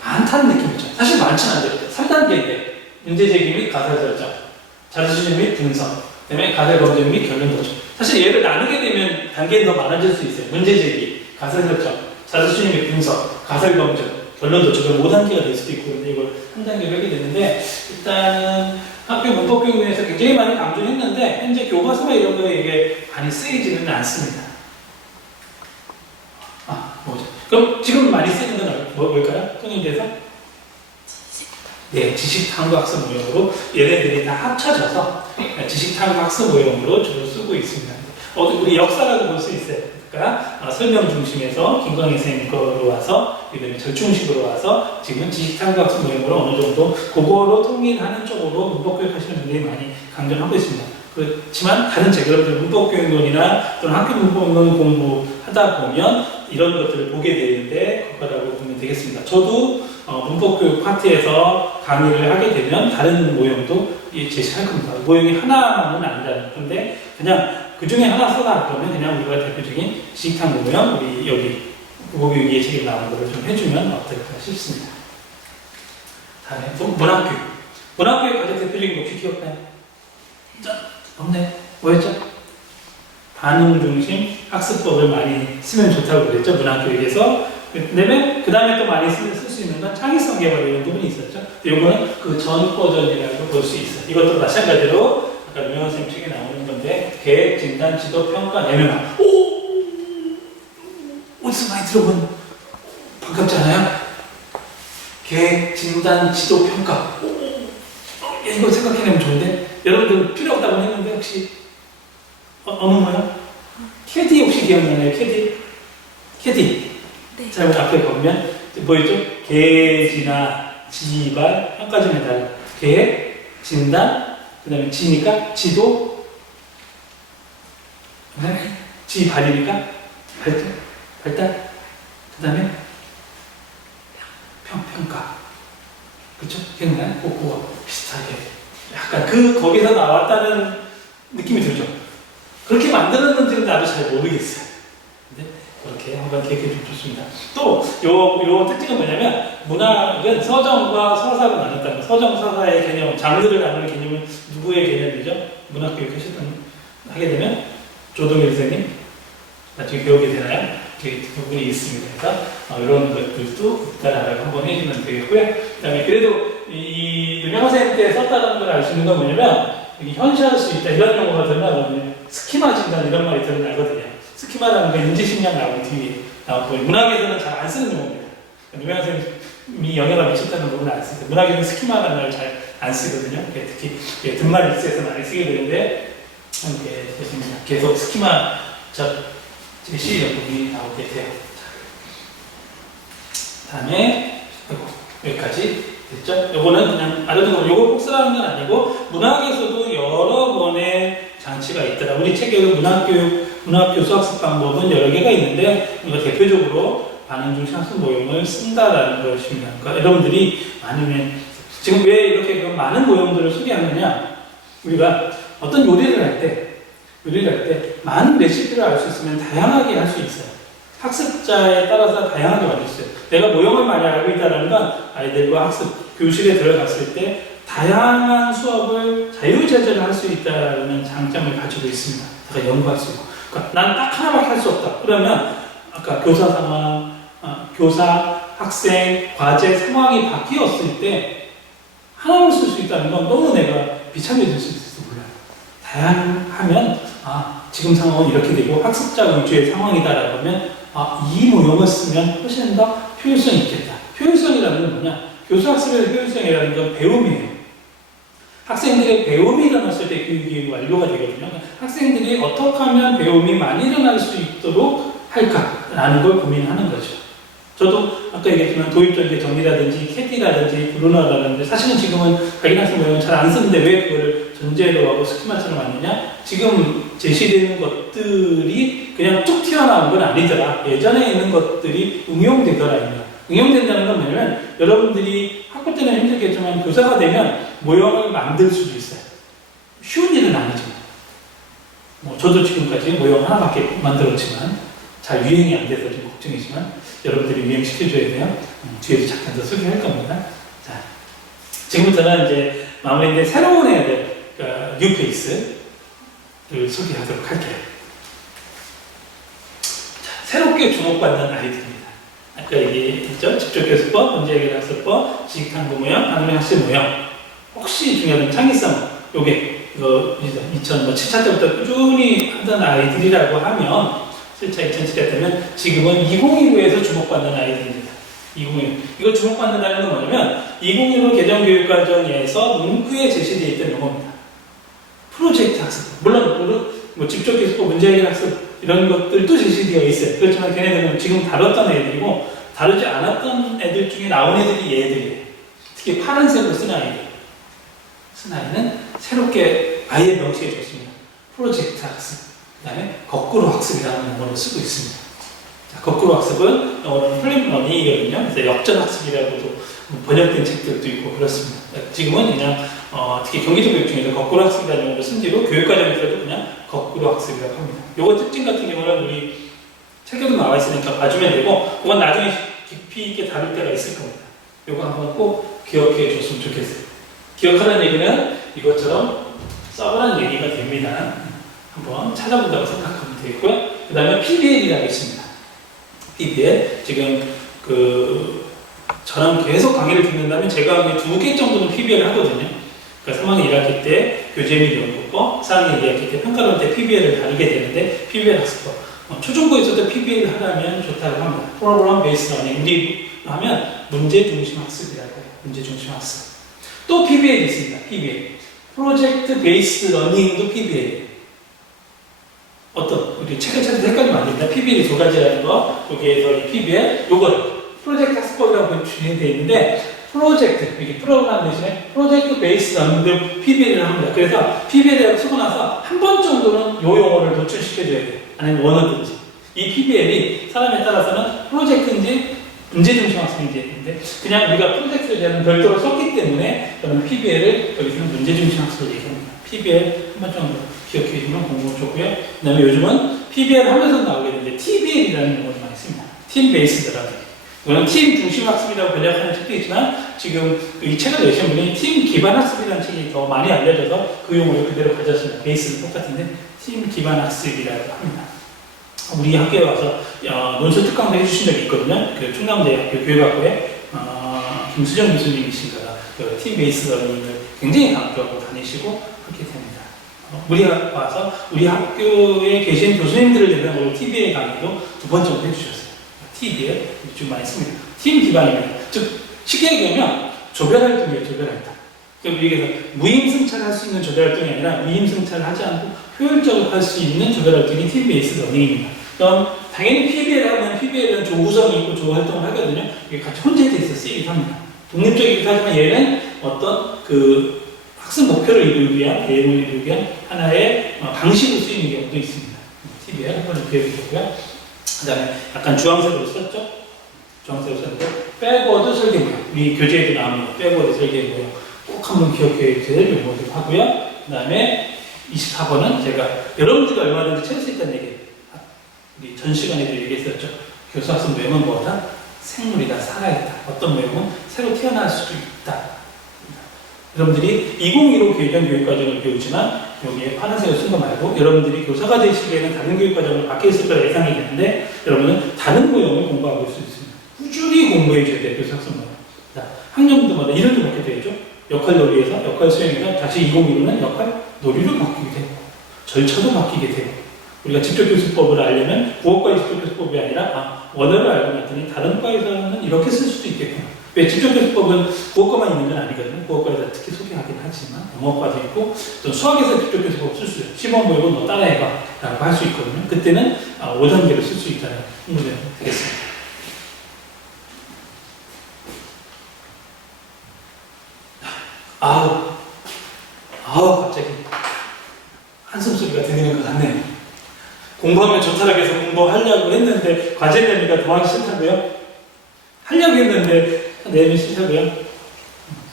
많다는 느낌이죠. 사실 많지는 않아요. 3단계인데 문제제기 및 가설 설정, 자료 수준 및 분석, 그다음에 가설 검증 및 결론 도출. 사실 얘를 나누게 되면 단계는 더 많아질 수 있어요. 문제제기, 가설 설정, 자료 수준 및 분석, 가설 검증, 결론 도출. 5단계가 될 수도 있고, 근데 이걸 한 단계로 하게 되는데 일단은 학교 문법교육에서 굉장히 많이 강조했는데 현재 교과서나 이런 거에 이게 많이 쓰이지는 않습니다. 뭐죠? 그럼 지금 많이 쓰는 건 뭘까요? 통일돼서? 네, 지식탐구학습 모형으로 얘네들이 다 합쳐져서 지식탐구학습 모형으로 주로 쓰고 있습니다. 우리 역사라고 볼 수 있어요. 그러니까 설명 중심에서 김광희 선생님 거로 와서 그다음에 절충식으로 와서 지금 지식탐구학습 모형으로 어느 정도 그거로 통일하는 쪽으로 문법교육 하시는 분들이 많이 강조하고 있습니다. 그렇지만 다른 책, 여러분들 문법교육론이나 또는 학교 문법론 공부하다 보면 이런 것들을 보게 되는데 그거라고 보면 되겠습니다. 저도 문법교육 파트에서 강의를 하게 되면 다른 모형도 제시할 겁니다. 모형이 하나는 아니라는 건데 그냥 그 중에 하나 써라 그러면 그냥 우리가 대표적인 지식탐구 모형 우리 여기 국어교육의 책에 나오는 거를 좀 해주면 어떨까 싶습니다. 다음에 문학교육. 문학교육 가장 대표적인 거 혹시 기억나요? 없네. 뭐였죠? 반응 중심 학습법을 많이 쓰면 좋다고 그랬죠. 문학교육에서. 그 다음에 또 많이 쓸 수 있는 건 창의성 개발 이런 부분이 있었죠. 이거는 그 전 버전이라고 볼 수 있어요. 이것도 마찬가지로 아까 유명한 선생님 책에 나오는 건데 계획, 진단, 지도, 평가, 내면화. 어디서 많이 들어본 반갑지 않아요? 계획, 진단, 지도, 평가. 이거 생각해내면 좋은데 여러분들 필요 없다고 했는데 혹시 어느 거요? 캐디 혹시 기억나나요? 캐디. 네. 자, 앞에 보면 뭐였죠? 계획이나 지발, 평가 좀 해달라. 계획, 진단, 그 다음에 지니까 지도, 그다음에 지 발이니까 발달. 그다음에 평가. 그렇죠? 기억나요? 그거 비슷하게 약간 거기서 나왔다는 느낌이 들죠. 그렇게 만들었는지는 나도 잘 모르겠어요. 근데 그렇게 한번 기억해 주면 좋습니다. 또 요 특징은 뭐냐면 문학은 서정과 서사로 나눴다는 서정 서사의 개념, 장르를 나누는 개념은 누구의 개념이죠? 문학교육 하게 되면 조동일 선생님 나중에 배우게 되나요? 그 부분이 있습니다. 그래서 이런 것들도 일단 한번 해주면 되겠고요. 그 다음에 그래도 이 유명한 선생님 때 썼다는 걸 알 수 있는 건 뭐냐면 여기 현시할 수 있다 이런 용어가 들어나거든요. 스키마 진단 이런 말이 들어나거든요. 스키마라는 건 인지식량 나오고 뒤에 나오고 문학에서는 잘 안 쓰는 용어입니다. 유명한 선생님이 영향을 미쳤다는 부분은 안 쓰고 문학에서는 스키마라는 말을 잘 안 쓰거든요. 특히 든말 일수에서 많이 쓰게 되는데 이렇게 계속 스키마 제시 부분이 나오게 돼요. 다음에 여기까지 됐죠? 요거는 그냥 알아두는 거, 요거 꼭 쓰라는 건 아니고 문학에서도 여러 번의 장치가 있더라. 우리 책에도 문학교수 학습 방법은 여러 개가 있는데 이거 대표적으로 반응 중심 학습 모형을 쓴다라는 것입니다. 그러니까 여러분들이 많으면 지금 왜 이렇게 많은 모형들을 소개하느냐? 우리가 어떤 요리를 할 때 많은 레시피를 알 수 있으면 다양하게 할 수 있어요. 학습자에 따라서 다양하게 만들 수 있어요. 내가 모형을 많이 알고 있다는 건 아이들과 학습 교실에 들어갔을 때 다양한 수업을 자유제재를 할 수 있다는 장점을 가지고 있습니다. 내가 연구할 수 있고. 그러니까 난 딱 하나밖에 할 수 없다. 그러면 아까 교사 상황, 교사, 학생, 과제 상황이 바뀌었을 때 하나만 쓸 수 있다는 건 너무 내가 비참해질 수 있을지 몰라요. 다양하면 지금 상황은 이렇게 되고 학습자 위주의 상황이다라고 하면 이 모형을 쓰면 훨씬 더 효율성이 있겠다. 효율성이라는 건 뭐냐? 교수학습의 효율성이라는 건 배움이에요. 학생들의 배움이 일어났을 때 교육이 완료가 되거든요. 학생들이 어떻게 하면 배움이 많이 일어날 수 있도록 할까라는 걸 고민하는 거죠. 저도 아까 얘기했지만 도입적인 정리라든지 캐티라든지 브루너라든지 사실은 지금은 각인학습 모형은 잘 안 쓰는데 왜 그거를 전제로 하고 스키마처럼 만드냐? 지금 제시되는 것들이 그냥 쭉 튀어나온 건 아니더라. 예전에 있는 것들이 응용되더라. 응용된다는 건 뭐냐면 여러분들이 학교 때는 힘들겠지만 교사가 되면 모형을 만들 수도 있어요. 쉬운 일은 아니죠. 저도 지금까지 모형 하나밖에 만들었지만 잘 유행이 안 돼서 좀 걱정이지만 여러분들이 유행시켜줘야 돼요. 뒤에도 잠깐 더 소개할 겁니다. 자, 지금부터는 이제 마무리인데 새로운 애들, 그러니까 뉴페이스를 소개하도록 할게요. 자, 새롭게 주목받는 아이들입니다. 아까 얘기했죠? 집중교수법, 문제해결학습법, 지식탐구 모형, 방문 학습 모형. 혹시 중요한 창의성, 요게 2007차 때부터 꾸준히 하던 아이들이라고 하면 7차, 2007차 되면 지금은 2015에서 주목받는 아이들입니다. 2015. 이걸 주목받는다는 건 뭐냐면 2015 개정교육과정에서 문구에 제시되어 있던 용어입니다. 프로젝트 학습. 물론 집중교수법, 문제해결학습 이런 것들도 제시되어 있어요. 그렇지만 걔네들은 지금 다뤘던 애들이고 다루지 않았던 애들 중에 나온 애들이 얘들이에요. 특히 파란색으로 쓴 아이는 새롭게 아예 명시해 줬습니다. 프로젝트 학습. 그 다음에 거꾸로 학습이라는 용어를 쓰고 있습니다. 자, 거꾸로 학습은 영어로는 플립러닝이거든요. 그래서 역전 학습이라고도 번역된 책들도 있고 그렇습니다. 지금은 그냥 특히 경기도 교육 중에서 거꾸로 학습이라는 용어를 쓴 뒤로 교육과정에서도 그냥 거꾸로 학습이라고 합니다. 요거 특징 같은 경우는 우리 책에도 나와 있으니까 봐주면 되고 그건 나중에 깊이 있게 다룰 때가 있을 겁니다. 요거 한번 꼭 기억해 줬으면 좋겠어요. 기억하라는 얘기는 이것처럼 써보라는 얘기가 됩니다. 한번 찾아본다고 생각하면 되고요. 그 다음에 PBL이라고 있습니다. PBL. 지금 저랑 계속 강의를 듣는다면 제가 2개 정도는 PBL을 하거든요. 그러니까 3학년 1학기 때 교재 및 연구법, 4학년 2학기 때 평가론 때 PBL을 다루게 되는데 PBL 학습법. 초중고에서도 PBL을 하려면 좋다고 합니다. 프로그램 베이스 러닝. 우리 하면 문제 중심 학습이라고 해요. 문제 중심 학습. 또 PBL이 있습니다. PBL. 프로젝트 베이스 러닝도 PBL. 우리 책을 찾아서 헷갈리면 안 됩니다. PBL이 2가지라는 거, 여기에서 이 PBL, 요거를 프로젝트 학습법이라고 진행되어 있는데, 프로젝트, 이게 프로그램 대신에 프로젝트 베이스 러닝 PBL을 합니다. 그래서 PBL을 쓰고 나서 한 번 정도는 이 용어를 노출시켜줘야 돼요. 아니면 원어든지. 이 PBL이 사람에 따라서는 프로젝트인지 문제중심 학습인지 그냥 우리가 프로젝트에 대한 별도로 썼기 때문에 저는 PBL을 여기서는 문제중심 학습을 얘기합니다. PBL 한 번 정도 기억해 주시면 공부 좋고요. 그 다음에 요즘은 PBL 하면서 나오게 되는데 TBL이라는 용어가 많이 있습니다. 팀 베이스 러닝. 이거는 팀 중심 학습이라고 번역하는 책도 있지만 지금 이 책을 내신 분이 팀 기반 학습이라는 책이 더 많이 알려져서 그 용어를 그대로 가졌습니다. 베이스는 똑같은데 팀 기반 학습이라고 합니다. 우리 학교에 와서 논술 특강도 해주신 적이 있거든요. 그 충남대학교 교육학부에 김수정 교수님이신가 팀 베이스 러닝을 굉장히 강조하고 다니시고 그렇게 됩니다. 우리 와서 우리 학교에 계신 교수님들을 대상으로 TBL 강의도 2번 정도 해주셨어요. TBL 좀 많이 씁니다. 팀 기반입니다. 즉 쉽게 얘기하면 조별활동이에요. 조별활동. 우리가 무임승차를 할 수 있는 조별활동이 아니라 무임승차를 하지 않고 효율적으로 할 수 있는 조별활동이 팀 베이스 러닝입니다. 그럼 당연히 PBL 하면 PBL은 조구성이 있고 조활동을 하거든요. 이게 같이 혼재돼 있어 쓰이기도 합니다. 독립적이기도 하지만 얘는 어떤 그 학습 목표를 이루기 위한, 내용을 이루기 위한 하나의 방식으로 쓰이는 경우도 있습니다. TBL 한번 기억해 주고요. 그 다음에 약간 주황색으로 썼죠? 주황색으로 썼는데, 백워드 설계 모형. 우리 교재에도 나옵니다. 백워드 설계 모형. 꼭 한번 기억해 주세요. 요거도 하고요. 그 다음에 24번은 제가 여러분들이 얼마든지 찾을 수 있다는 얘기예요. 우리 전 시간에도 얘기했었죠. 교수학습 모형은 뭐다? 생물이다, 살아있다. 어떤 모형은 새로 태어날 수도 있다. 여러분들이 2015 교육형 교육과정을 배우지만 여기에 파란색을 쓴 거 말고 여러분들이 교사가 되시기에는 다른 교육과정을 받게 있을 거라 예상이 되는데 여러분은 다른 모형을 공부하고 있을 수 있습니다. 꾸준히 공부해 줘야 돼요. 교수학습 모형. 자, 학년도마다 이름도 바뀌게 되죠. 역할 놀이에서 역할 수행에서 다시 2015는 역할 놀이로 바뀌게 되고 절차도 바뀌게 되고 우리가 직접교수법을 알려면 국어과의 직접교수법이 아니라 원어를 알고 났더니 다른 과에서는 이렇게 쓸 수도 있겠구나. 왜 직접교수법은 국어과만 있는 건 아니거든요. 국어과에서 특히 소개하긴 하지만 영어과도 있고 또 수학에서 직접교수법 쓸 수 있어요. 시범 보이고 너 따라해봐 라고 할 수 있거든요. 그때는 5단계로 쓸 수 있다는 문제가 되겠습니다. 갑자기 한숨 소리가 들리는 것 같네요. 공부하면 좋다라고 해서 공부하려고 했는데 과제 내니까 더 하기 싫다고요? 하려고 했는데 내면 싫다고요?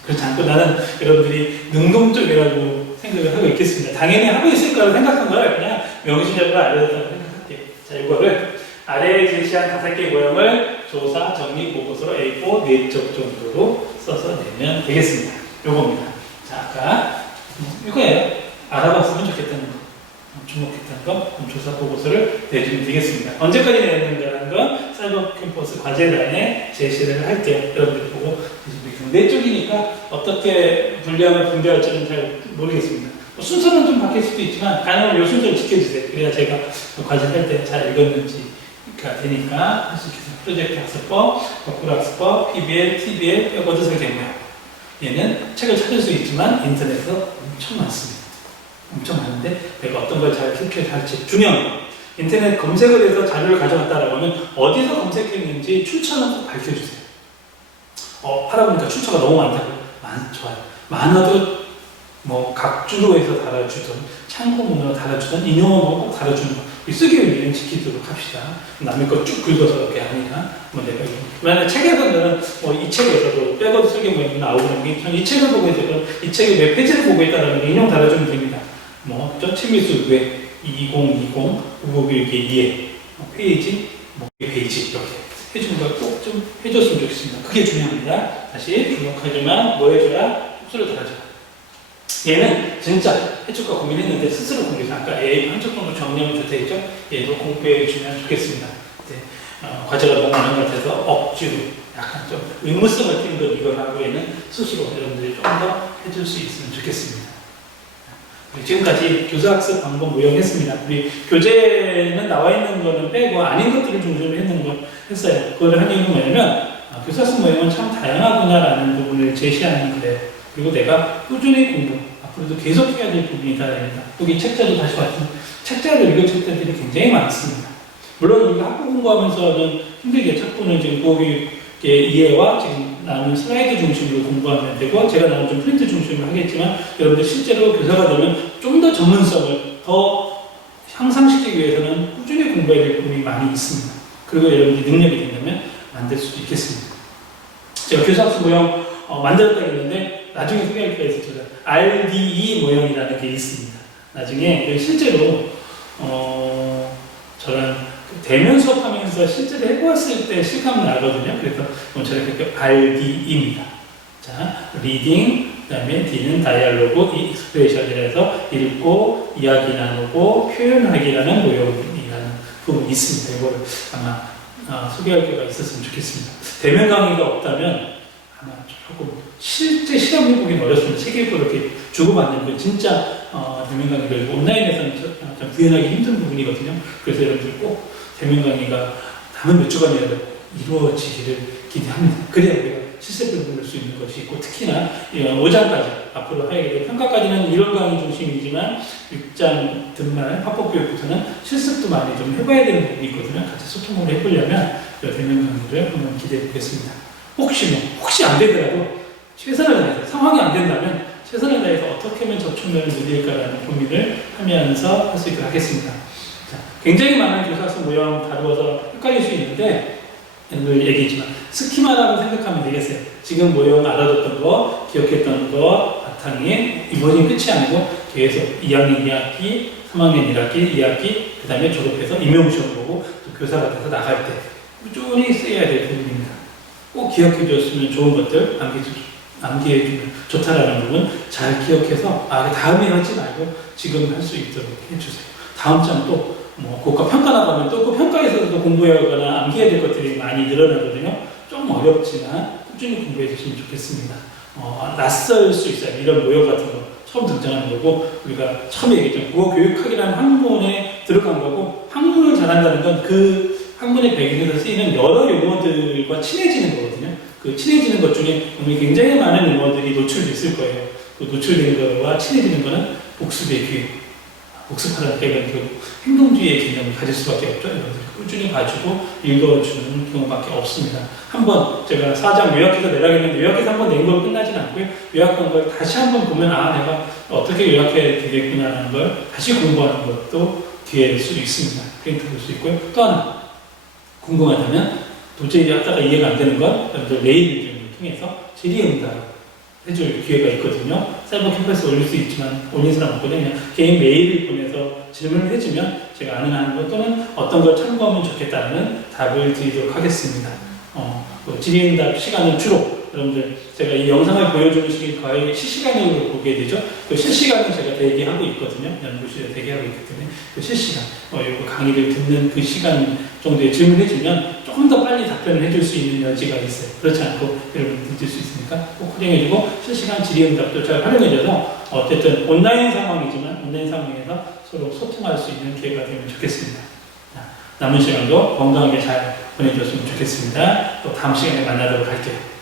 그렇지 않고 나는 여러분들이 능동적이라고 생각을 하고 있겠습니다. 당연히 하고 있을 거라고 생각한 거라 그냥 명시적으로 알려줬다고 생각할게요. 자, 이거를 아래에 제시한 5개 모형을 조사, 정리, 보고서로 A4 4쪽 정도로 써서 내면 되겠습니다. 요겁니다. 자, 아까 이거예요. 알아봤으면 좋겠다는 거. 주목했다는 거, 조사 보고서를 내주면 되겠습니다. 언제까지 내는가라는 건 사이버 캠퍼스 과제단에 제시를 할게요. 여러분들이 보고 네 쪽이니까 어떻게 분량을 분배할지는 잘 모르겠습니다. 순서는 좀 바뀔 수도 있지만 가능하면 이 순서를 지켜주세요. 그래야 제가 과제 할 때 잘 읽었는지가 되니까 할 수 있겠습니다. 프로젝트 학습법, 거꾸로 학습법, PBL, TBL, 백워드 설계 모형. 얘는 책을 찾을 수 있지만 인터넷에서 엄청 많습니다. 엄청 많은데 내가 어떤 걸 잘 클릭할지 중요한 거. 인터넷 검색을 해서 자료를 가져갔다라고 하면 어디서 검색했는지 출처는 꼭 밝혀주세요. 하다 보니까 출처가 너무 많다고요? 좋아요. 많아도 뭐 각주로 해서 달아주던 참고문으로 달아주던 인용어로 꼭 달아주는 거. 쓰기 의미는 지키도록 합시다. 남의 거 쭉 긁어서 이렇게 아니라 내가 만약 책에서는 이 책에서도 백워드 설계 모형이 나오는 게 전 이 책을 보고 있어요. 이 책의 몇 페이지를 보고 있다는 게 인용 달아주면 됩니다. 책미수 왜 2020 국어교육의 이해 페이지 페이지 이렇게 해주는 걸 꼭 좀 해줬으면 좋겠습니다. 그게 중요합니다. 다시 주목하지만 뭐 해줘라? 속수를 달아줘라. 얘는 진짜 해줄까 고민했는데 스스로 공부해서 아까 A 한쪽 정도 정리하면 좋다 했죠? 얘도 공부해 주면 좋겠습니다. 과제가 너무 많은 것 같아서 억지로 약간 좀 의무성을 띈 건 이걸 하고 얘는 스스로 여러분들이 좀 더 해줄 수 있으면 좋겠습니다. 지금까지 교사학습 방법 모형했습니다. 우리 교재는 나와 있는 거는 빼고 아닌 것들을 중심으로 했는 걸 했어요. 그걸 한 이유는 뭐냐면 교사학습 모형은 참 다양하구나라는 부분을 제시하는 거예요. 그리고 내가 꾸준히 공부, 앞으로도 계속 해야 될 부분이다. 여기 책자도 다시 봤지만 책자를 읽을 책자들이 굉장히 많습니다. 물론 우리가 학부 공부하면서는 힘들게 책부는 지금 국어교육 이해와 지금 나눈 슬라이드 중심으로 공부하면 되고, 제가 나눈 좀 프린트 중심으로 하겠지만, 여러분들 실제로 교사가 되면 좀 더 전문성을 더 향상시키기 위해서는 꾸준히 공부해야 될 부분이 많이 있습니다. 그리고 여러분들이 능력이 된다면 만들 수도 있겠습니다. 제가 교사학습 모형 만들었다고 했는데, 나중에 소개할 기회가 있을 거예요. RDE 모형이라는 게 있습니다. 나중에 실제로 저는 대면 수업하면서 실제로 해보았을 때 실감을 나거든요. 그래서 저는 그렇게 RDE입니다. 자, 리딩, 그 다음에 D는 다이얼로그, 익스프레션이라서 읽고, 이야기 나누고, 표현하기라는 모형이라는 부분이 있습니다. 이걸 아마 소개할 기회가 있었으면 좋겠습니다. 대면 강의가 없다면 아마 조금 실제 실험해보기는 어렵습니다. 책 읽고 이렇게 주고받는 그 진짜 대면 강의를 온라인에서는 좀 구현하기 힘든 부분이거든요. 그래서 여러분들 꼭 대면 강의가 남은 몇 주간이라도 이루어지기를 기대합니다. 그래야 우리가 실습을 볼 수 있는 것이 있고, 특히나 5장까지 앞으로 하게 될 평가까지는 이론 강의 중심이지만 6장 등말 합법교육부터는 실습도 많이 좀 해봐야 되는 부분이 있거든요. 같이 소통을 해보려면 대면 강의를 한번 기대해 보겠습니다. 혹시 안 되더라도 최선을 다해서, 상황이 안 된다면 최선을 다해서 어떻게 하면 접촉면을 늘릴까라는 고민을 하면서 할 수 있도록 하겠습니다. 자, 굉장히 많은 교사학습 모형 다루어서 헷갈릴 수 있는데, 늘 얘기했지만 스키마라고 생각하면 되겠어요. 지금 모형 알아뒀던 거, 기억했던 거 바탕에 이번이 끝이 아니고 계속 2학년 2학기, 3학년 1학기, 2학기, 그 다음에 졸업해서 임용시험 보고 또 교사가 돼서 나갈 때 꾸준히 써야 될 부분입니다. 꼭 기억해 주었으면 좋은 것들 암기해 주면 좋다라는 부분 잘 기억해서 다음에 하지 말고 지금 할 수 있도록 해주세요. 다음 장 또 국가 평가 나가면 또 그 평가에서도 공부하거나 암기해야 될 것들이 많이 늘어나거든요. 좀 어렵지만 꾸준히 공부해 주시면 좋겠습니다. 낯설 수 있어요. 이런 모형 같은 거 처음 등장하는 거고, 우리가 처음에 얘기했죠. 국어 교육학이라는 학문에 들어간 거고, 학문을 잘한다는 건 그 학문의 배경에서 쓰이는 여러 용어들과 친해지는 거거든요. 그 친해지는 것 중에 오늘 굉장히 많은 용어들이 노출돼 있을 거예요. 그 노출된 거와 친해지는 거는 복습의 기회. 복습하는 때는 그 행동주의의 개념을 가질 수밖에 없죠. 여러분들 꾸준히 가지고 읽어주는 경우밖에 없습니다. 한번 제가 4장 요약해서 내라겠는데 요약해서 한번 낸 걸 끝나진 않고요. 요약한 걸 다시 한번 보면 내가 어떻게 요약해야 되겠구나라는 걸 다시 공부하는 것도 기회일 수도 있습니다. 프린트 볼 수 있고요. 또 하나 궁금하다면 도저히 하다가 이해가 안 되는 건 여러분들 메일을 통해서 질의응답 해줄 기회가 있거든요. 사이버 캠퍼스에 올릴 수 있지만 올린 사람 없거든요. 그냥 개인 메일을 보내서 질문을 해주면 제가 아는 것 또는 어떤 걸 참고하면 좋겠다는 답을 드리도록 하겠습니다. 질의응답 시간은 주로 여러분들 제가 이 영상을 보여주는 시기 거의 실시간으로 보게 되죠. 그 실시간을 제가 대기하고 있거든요. 연구실에 대기하고 있기 때문에 그 실시간 이 강의를 듣는 그 시간 정도에 질문해주면 조금 더 빨리 답변을 해줄 수 있는 여지가 있어요. 그렇지 않고 여러분 듣을 수 있으니까 꼭 활용해주고 실시간 질의응답도 잘 활용해줘서 어쨌든 온라인 상황이지만 온라인 상황에서 서로 소통할 수 있는 기회가 되면 좋겠습니다. 남은 시간도 건강하게 잘 보내주셨으면 좋겠습니다. 또 다음 시간에 만나도록 할게요.